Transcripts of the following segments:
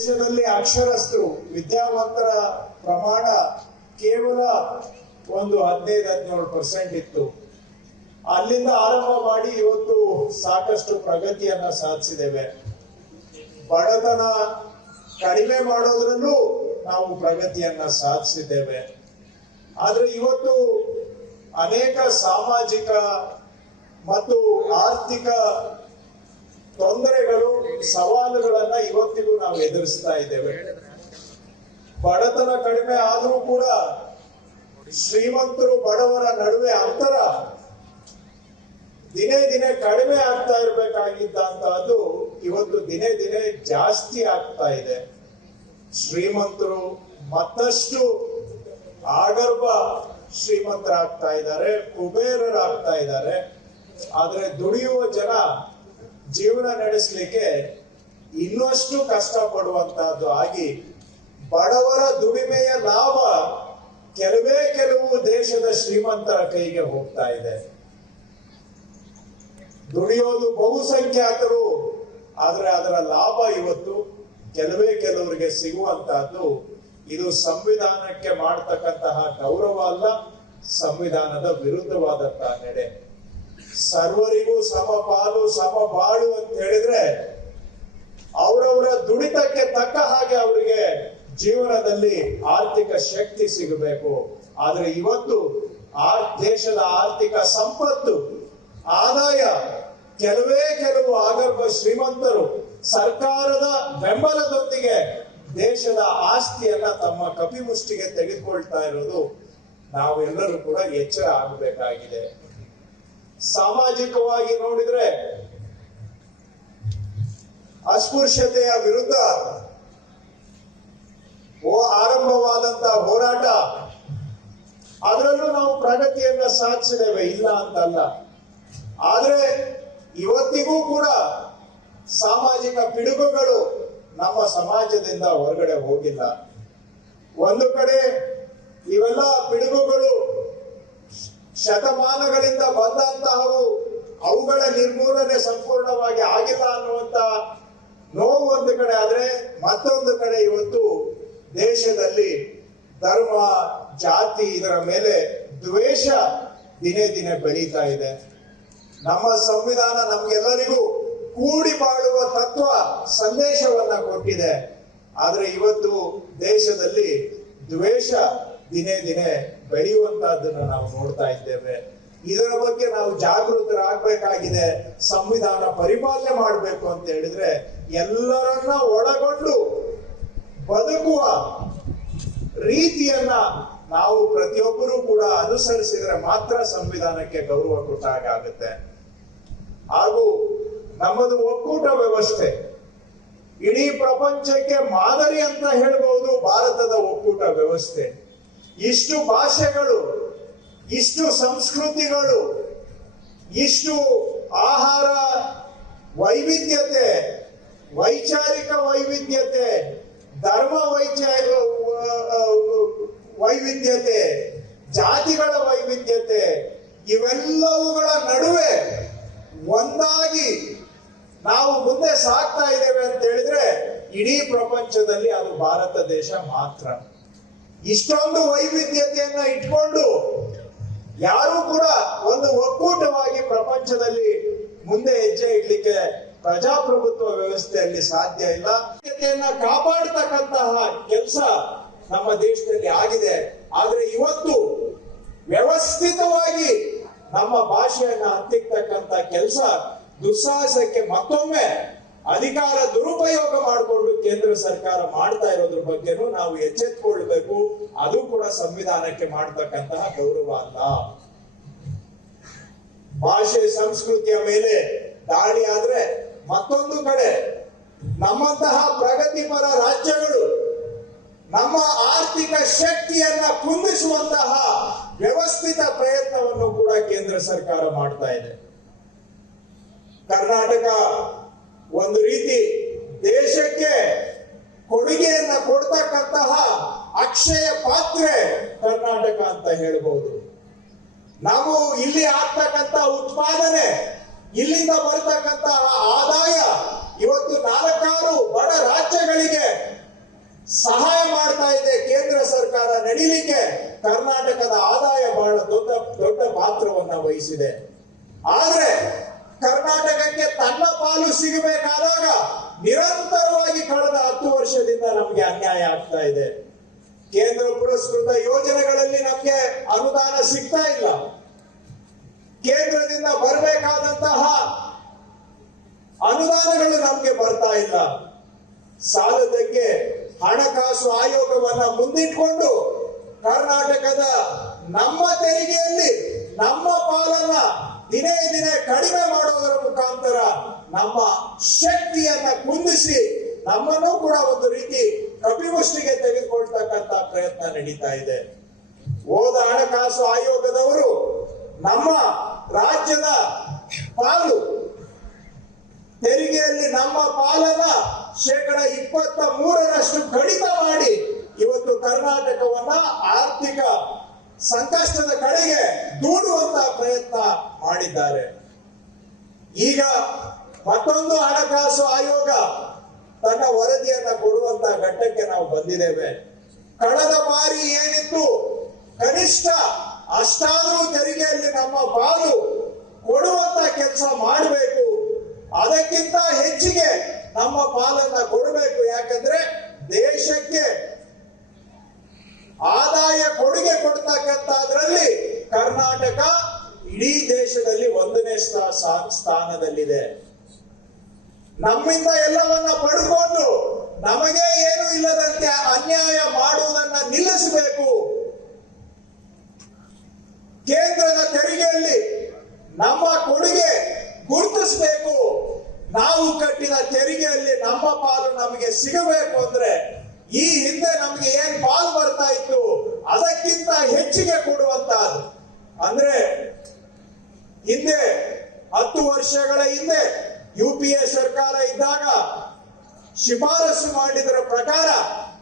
ದೇಶದಲ್ಲಿ ಅಕ್ಷರಸ್ಥರು ವಿದ್ಯಾವಂತರ ಪ್ರಮಾಣ ಕೇವಲ ಒಂದು 15-17% ಇತ್ತು. ಅಲ್ಲಿಂದ ಆರಂಭ ಮಾಡಿ ಇವತ್ತು ಸಾಕಷ್ಟು ಪ್ರಗತಿಯನ್ನ ಸಾಧಿಸಿದ್ದೇವೆ. ಬಡತನ ಕಡಿಮೆ ಮಾಡೋದ್ರಲ್ಲೂ ನಾವು ಪ್ರಗತಿಯನ್ನ ಸಾಧಿಸಿದ್ದೇವೆ. ಆದ್ರೆ ಇವತ್ತು ಅನೇಕ ಸಾಮಾಜಿಕ ಮತ್ತು ಆರ್ಥಿಕ ತೊಂದರೆಗಳು, ಸವಾಲುಗಳನ್ನ ಇವತ್ತಿಗೂ ನಾವು ಎದುರಿಸ್ತಾ ಇದ್ದೇವೆ. ಬಡತನ ಕಡಿಮೆ ಆದರೂ ಕೂಡ ಶ್ರೀಮಂತರು ಬಡವರ ನಡುವೆ ಅಂತರ ದಿನೇ ದಿನೇ ಕಡಿಮೆ ಆಗ್ತಾ ಇರಬೇಕಾಗಿದ್ದಂತಹದ್ದು ಇವತ್ತು ದಿನೇ ದಿನೇ ಜಾಸ್ತಿ ಆಗ್ತಾ ಇದೆ. ಶ್ರೀಮಂತರು ಮತ್ತಷ್ಟು ಆಗರ್ಭ ಶ್ರೀಮಂತರಾಗ್ತಾ ಇದ್ದಾರೆ, ಕುಬೇರರಾಗ್ತಾ ಇದ್ದಾರೆ. ಆದ್ರೆ ದುಡಿಯುವ ಜನ ಜೀವನ ನಡೆಸಲಿಕ್ಕೆ ಇನ್ನಷ್ಟು ಕಷ್ಟ ಪಡುವಂತಹದ್ದು ಆಗಿ ಬಡವರ ದುಡಿಮೆಯ ಲಾಭ ಕೆಲವು ದೇಶದ ಶ್ರೀಮಂತರ ಕೈಗೆ ಹೋಗ್ತಾ ಇದೆ. ದುಡಿಯೋದು ಬಹುಸಂಖ್ಯಾತರು, ಆದ್ರೆ ಅದರ ಲಾಭ ಇವತ್ತು ಕೆಲವರಿಗೆ ಸಿಗುವಂತಹದ್ದು. ಇದು ಸಂವಿಧಾನಕ್ಕೆ ಮಾಡತಕ್ಕಂತಹ ಗೌರವ ಅಲ್ಲ, ಸಂವಿಧಾನದ ವಿರುದ್ಧವಾದಂತಹ ನಡೆ. ಸರ್ವರಿಗೂ ಸಮಪಾಲು ಸಮಬಾಳು ಅಂತ ಹೇಳಿದ್ರೆ ಅವರವರ ದುಡಿತಕ್ಕೆ ತಕ್ಕ ಹಾಗೆ ಅವರಿಗೆ ಜೀವನದಲ್ಲಿ ಆರ್ಥಿಕ ಶಕ್ತಿ ಸಿಗಬೇಕು. ಆದ್ರೆ ಇವತ್ತು ದೇಶದ ಆರ್ಥಿಕ ಸಂಪತ್ತು, ಆದಾಯ ಕೆಲವು ಆಗರ್ಭ ಶ್ರೀಮಂತರು ಸರ್ಕಾರದ ಬೆಂಬಲದೊಂದಿಗೆ ದೇಶದ ಆಸ್ತಿಯನ್ನ ತಮ್ಮ ಕಪಿಮುಷ್ಟಿಗೆ ತೆಗೆದುಕೊಳ್ತಾ ಇರೋದು ನಾವೆಲ್ಲರೂ ಕೂಡ ಎಚ್ಚರ ಆಗಬೇಕಾಗಿದೆ. ಸಾಮಾಜಿಕವಾಗಿ ನೋಡಿದ್ರೆ ಅಸ್ಪೃಶ್ಯತೆಯ ವಿರುದ್ಧ ಆರಂಭವಾದಂತಹ ಹೋರಾಟ, ಅದರಲ್ಲೂ ನಾವು ಪ್ರಗತಿಯನ್ನ ಸಾಧಿಸಿದ್ದೇವೆ, ಇಲ್ಲ ಅಂತಲ್ಲ. ಆದ್ರೆ ಇವತ್ತಿಗೂ ಕೂಡ ಸಾಮಾಜಿಕ ಪಿಡುಗುಗಳು ನಮ್ಮ ಸಮಾಜದಿಂದ ಹೊರಗಡೆ ಹೋಗಿಲ್ಲ. ಒಂದು ಕಡೆ ಇವೆಲ್ಲ ಪಿಡುಗುಗಳು ಶತಮಾನಗಳಿಂದ ಬಂದಂತಹವು, ಅವುಗಳ ನಿರ್ಮೂಲನೆ ಸಂಪೂರ್ಣವಾಗಿ ಆಗಿಲ್ಲ ಅನ್ನುವಂತ ನೋವು ಒಂದು ಕಡೆ. ಆದ್ರೆ ಮತ್ತೊಂದು ಕಡೆ ಇವತ್ತು ದೇಶದಲ್ಲಿ ಧರ್ಮ, ಜಾತಿ ಇದರ ಮೇಲೆ ದ್ವೇಷ ದಿನೇ ದಿನೇ ಬೆಳೀತಾ ಇದೆ. ನಮ್ಮ ಸಂವಿಧಾನ ನಮ್ಗೆಲ್ಲರಿಗೂ ಕೂಡಿ ಬಾಳುವ ತತ್ವ ಸಂದೇಶವನ್ನ ಕೊಟ್ಟಿದೆ. ಆದ್ರೆ ಇವತ್ತು ದೇಶದಲ್ಲಿ ದ್ವೇಷ ದಿನೇ ದಿನೇ ಬೆಳೆಯುವಂತಹದ್ದನ್ನ ನಾವು ನೋಡ್ತಾ ಇದ್ದೇವೆ. ಇದರ ಬಗ್ಗೆ ನಾವು ಜಾಗೃತರಾಗಬೇಕಾಗಿದೆ. ಸಂವಿಧಾನ ಪರಿಪಾಲನೆ ಮಾಡಬೇಕು ಅಂತ ಹೇಳಿದ್ರೆ ಎಲ್ಲರನ್ನ ಒಳಗೊಂಡು ಬದುಕುವ ರೀತಿಯನ್ನ ನಾವು ಪ್ರತಿಯೊಬ್ಬರೂ ಕೂಡ ಅನುಸರಿಸಿದ್ರೆ ಮಾತ್ರ ಸಂವಿಧಾನಕ್ಕೆ ಗೌರವ ಕೊಟ್ಟಾಗ ಆಗುತ್ತೆ. ಹಾಗೂ ನಮ್ಮದು ಒಕ್ಕೂಟ ವ್ಯವಸ್ಥೆ ಇಡೀ ಪ್ರಪಂಚಕ್ಕೆ ಮಾದರಿ ಅಂತ ಹೇಳ್ಬಹುದು. ಭಾರತದ ಒಕ್ಕೂಟ ವ್ಯವಸ್ಥೆ, ಇಷ್ಟು ಭಾಷೆಗಳು, ಇಷ್ಟು ಸಂಸ್ಕೃತಿಗಳು, ಇಷ್ಟು ಆಹಾರ ವೈವಿಧ್ಯತೆ, ವೈಚಾರಿಕ ವೈವಿಧ್ಯತೆ, ಧರ್ಮ ವೈವಿಧ್ಯತೆ, ಜಾತಿಗಳ ವೈವಿಧ್ಯತೆ, ಇವೆಲ್ಲವುಗಳ ನಡುವೆ ಒಂದಾಗಿ ನಾವು ಮುಂದೆ ಸಾಗ್ತಾ ಇದ್ದೇವೆ ಅಂತ ಹೇಳಿದ್ರೆ ಇಡೀ ಪ್ರಪಂಚದಲ್ಲಿ ಅದು ಭಾರತ ದೇಶ ಮಾತ್ರ. ಇಷ್ಟೊಂದು ವೈವಿಧ್ಯತೆಯನ್ನ ಇಟ್ಕೊಂಡು ಯಾರು ಕೂಡ ಒಂದು ಒಕ್ಕೂಟವಾಗಿ ಪ್ರಪಂಚದಲ್ಲಿ ಮುಂದೆ ಹೆಜ್ಜೆ ಇಡ್ಲಿಕ್ಕೆ ಪ್ರಜಾಪ್ರಭುತ್ವ ವ್ಯವಸ್ಥೆಯಲ್ಲಿ ಸಾಧ್ಯ ಇಲ್ಲ. ಕಾಪಾಡತಕ್ಕಂತಹ ಕೆಲಸ ನಮ್ಮ ದೇಶದಲ್ಲಿ ಆಗಿದೆ. ಆದ್ರೆ ಇವತ್ತು ವ್ಯವಸ್ಥಿತವಾಗಿ ನಮ್ಮ ಭಾಷೆಯನ್ನ ಹತ್ತಿಕ್ಕತಕ್ಕಂತ ಕೆಲಸ, ದುಸ್ಸಾಹಸಕ್ಕೆ ಮತ್ತೊಮ್ಮೆ ಅಧಿಕಾರ ದುರುಪಯೋಗ ಮಾಡಿಕೊಂಡು ಕೇಂದ್ರ ಸರ್ಕಾರ ಮಾಡ್ತಾ ಇರೋದ್ರ ಬಗ್ಗೆನೂ ನಾವು ಎಚ್ಚೆತ್ತುಕೊಳ್ಬೇಕು. ಅದು ಕೂಡ ಸಂವಿಧಾನಕ್ಕೆ ಮಾಡತಕ್ಕಂತಹ ಗೌರವ ಅಲ್ಲ. ಭಾಷೆ ಸಂಸ್ಕೃತಿಯ ಮೇಲೆ ದಾಳಿ ಆದ್ರೆ ಮತ್ತೊಂದು ಕಡೆ ನಮ್ಮಂತಹ ಪ್ರಗತಿಪರ ರಾಜ್ಯಗಳು ನಮ್ಮ ಆರ್ಥಿಕ ಶಕ್ತಿಯನ್ನ ಕುಂದಿಸುವಂತಹ ವ್ಯವಸ್ಥಿತ ಪ್ರಯತ್ನವನ್ನು ಕೂಡ ಕೇಂದ್ರ ಸರ್ಕಾರ ಮಾಡ್ತಾ ಇದೆ. ಕರ್ನಾಟಕ ಒಂದು ರೀತಿ ದೇಶಕ್ಕೆ ಕೊಡುಗೆಯನ್ನ ಕೊಡ್ತಕ್ಕಂತಹ ಅಕ್ಷಯ ಪಾತ್ರೆ ಕರ್ನಾಟಕ ಅಂತ ಹೇಳ್ಬಹುದು. ನಾವು ಇಲ್ಲಿ ಆಗ್ತಕ್ಕಂತ ಉತ್ಪಾದನೆ, ಇಲ್ಲಿಂದ ಬರ್ತಕ್ಕಂತಹ ಆದಾಯ ಇವತ್ತು 4 ಬಡ ರಾಜ್ಯಗಳಿಗೆ ಸಹಾಯ ಮಾಡ್ತಾ ಇದೆ ಕೇಂದ್ರ ಸರ್ಕಾರ ನಡೀಲಿಕ್ಕೆ ಕರ್ನಾಟಕದ ಆದಾಯ ಬಹಳ ದೊಡ್ಡ ಪಾತ್ರವನ್ನ ವಹಿಸಿದೆ. ಆದ್ರೆ ಕರ್ನಾಟಕಕ್ಕೆ ತನ್ನ ಪಾಲು ಸಿಗಬೇಕಾದಾಗ ನಿರಂತರವಾಗಿ ಕಳೆದ 10 ವರ್ಷದಿಂದ ನಮ್ಗೆ ಅನ್ಯಾಯ ಆಗ್ತಾ ಇದೆ. ಕೇಂದ್ರ ಪುರಸ್ಕೃತ ಯೋಜನೆಗಳಲ್ಲಿ ನಮ್ಗೆ ಅನುದಾನ ಸಿಗ್ತಾ ಇಲ್ಲ. ಕೇಂದ್ರದಿಂದ ಬರಬೇಕಾದಂತಹ ಅನುದಾನಗಳು ನಮ್ಗೆ ಬರ್ತಾ ಇಲ್ಲ. ಸಾಲದಕ್ಕೆ ಹಣಕಾಸು ಆಯೋಗವನ್ನ ಮುಂದಿಟ್ಕೊಂಡು ಕರ್ನಾಟಕದ ನಮ್ಮ ತೆರಿಗೆಯಲ್ಲಿ ನಮ್ಮ ಪಾಲನ್ನ ದಿನೇ ದಿನೇ ಕಡಿಮೆ ಮಾಡೋದರ ಮುಖಾಂತರ ನಮ್ಮ ಶಕ್ತಿಯನ್ನ ಕುಂದಿಸಿ ನಮ್ಮನ್ನು ಕೂಡ ಒಂದು ರೀತಿ ಕಪಿಮುಷ್ಟಿಗೆ ತೆಗೆದುಕೊಳ್ತಕ್ಕಂತ ಪ್ರಯತ್ನ ನಡೀತಾ ಇದೆ. ಹೋದ ಹಣಕಾಸು ಆಯೋಗದವರು ನಮ್ಮ ರಾಜ್ಯದ ಪಾಲು ತೆರಿಗೆಯಲ್ಲಿ ನಮ್ಮ ಪಾಲನ್ನ 23% ಕಡಿತ ಮಾಡಿ ಇವತ್ತು ಕರ್ನಾಟಕವನ್ನ ಆರ್ಥಿಕ ಸಂಕಷ್ಟದ ಕಡೆಗೆ ದೂಡುವಂತಹ ಪ್ರಯತ್ನ ಮಾಡಿದ್ದಾರೆ. ಈಗ ಮತ್ತೊಂದು ಹಣಕಾಸು ಆಯೋಗ ತನ್ನ ವರದಿಯನ್ನ ಕೊಡುವಂತ ಘಟ್ಟಕ್ಕೆ ನಾವು ಬಂದಿದ್ದೇವೆ. ಕಳೆದ ಬಾರಿ ಏನಿತ್ತು ಕನಿಷ್ಠ ಅಷ್ಟಾದರೂ ತೆರಿಗೆಯಲ್ಲಿ ನಮ್ಮ ಪಾಲು ಕೊಡುವಂತ ಕೆಲಸ ಮಾಡಬೇಕು, ಅದಕ್ಕಿಂತ ಹೆಚ್ಚಿಗೆ ನಮ್ಮ ಪಾಲನ್ನ ಕೊಡಬೇಕು. ಯಾಕಂದ್ರೆ ದೇಶಕ್ಕೆ ಆದಾಯ ಕೊಡುಗೆ ಕೊಡ್ತಕ್ಕಂಥದ್ರಲ್ಲಿ ಕರ್ನಾಟಕ ಇಡೀ ದೇಶದಲ್ಲಿ 1ನೇ ಸ್ಥಾನದಲ್ಲಿದೆ. ನಮ್ಮಿಂದ ಎಲ್ಲವನ್ನ ಪಡ್ಕೊಂಡು ನಮಗೆ ಏನು ಇಲ್ಲದಂತೆ ಅನ್ಯಾಯ ಮಾಡುವುದನ್ನ ನಿಲ್ಲಿಸಬೇಕು. ಕೇಂದ್ರದ ತೆರಿಗೆಯಲ್ಲಿ ನಮ್ಮ ಕೊಡುಗೆ ಗುರುತಿಸಬೇಕು. ನಾವು ಕಟ್ಟಿದ ತೆರಿಗೆಯಲ್ಲಿ ನಮ್ಮ ಪಾಲು ನಮಗೆ ಸಿಗಬೇಕು ಅಂದ್ರೆ ಈ ಹಿಂದೆ ನಮಗೆ ಏನ್ ಪಾಲು ಬರ್ತಾ ಇತ್ತು ಅದಕ್ಕಿಂತ ಹೆಚ್ಚಿಗೆ ಕೊಡುವಂತಹದ್ದು. ಅಂದ್ರೆ ಹಿಂದೆ 10 ವರ್ಷಗಳ ಹಿಂದೆ UPA ಸರ್ಕಾರ ಇದ್ದಾಗ ಶಿಫಾರಸು ಮಾಡಿದರ ಪ್ರಕಾರ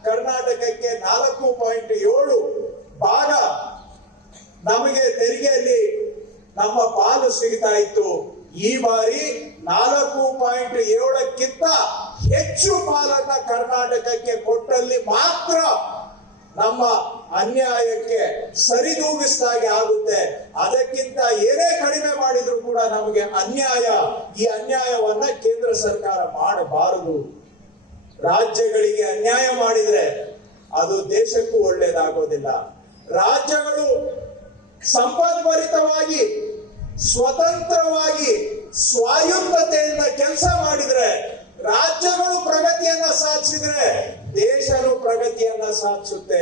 ಕರ್ನಾಟಕಕ್ಕೆ 4.7 ಭಾಗ ನಮಗೆ ತೆರಿಗೆಯಲ್ಲಿ ನಮ್ಮ ಪಾಲು ಸಿಗ್ತಾ ಇತ್ತು. ಈ ಬಾರಿ 4.7ಕ್ಕಿಂತ ಹೆಚ್ಚು ಪಾಲನ್ನ ಕರ್ನಾಟಕಕ್ಕೆ ಕೊಟ್ಟಲ್ಲಿ ಮಾತ್ರ ನಮ್ಮ ಅನ್ಯಾಯಕ್ಕೆ ಸರಿದೂಗಿಸಿದಾಗೆ ಆಗುತ್ತೆ. ಅದಕ್ಕಿಂತ ಏನೇ ಕಡಿಮೆ ಮಾಡಿದ್ರು ಕೂಡ ನಮಗೆ ಅನ್ಯಾಯ. ಈ ಅನ್ಯಾಯವನ್ನ ಕೇಂದ್ರ ಸರ್ಕಾರ ಮಾಡಬಾರದು. ರಾಜ್ಯಗಳಿಗೆ ಅನ್ಯಾಯ ಮಾಡಿದ್ರೆ ಅದು ದೇಶಕ್ಕೂ ಒಳ್ಳೇದಾಗೋದಿಲ್ಲ. ರಾಜ್ಯಗಳು ಸಂಪದ್ಭರಿತವಾಗಿ ಸ್ವತಂತ್ರವಾಗಿ ಸ್ವಾಯತ್ತತೆಯಿಂದ ಕೆಲಸ ಮಾಡಿದ್ರೆ, ರಾಜ್ಯಗಳು ಪ್ರಗತಿಯನ್ನ ಸಾಧಿಸಿದ್ರೆ ದೇಶನು ಪ್ರಗತಿಯನ್ನ ಸಾಧಿಸುತ್ತೆ.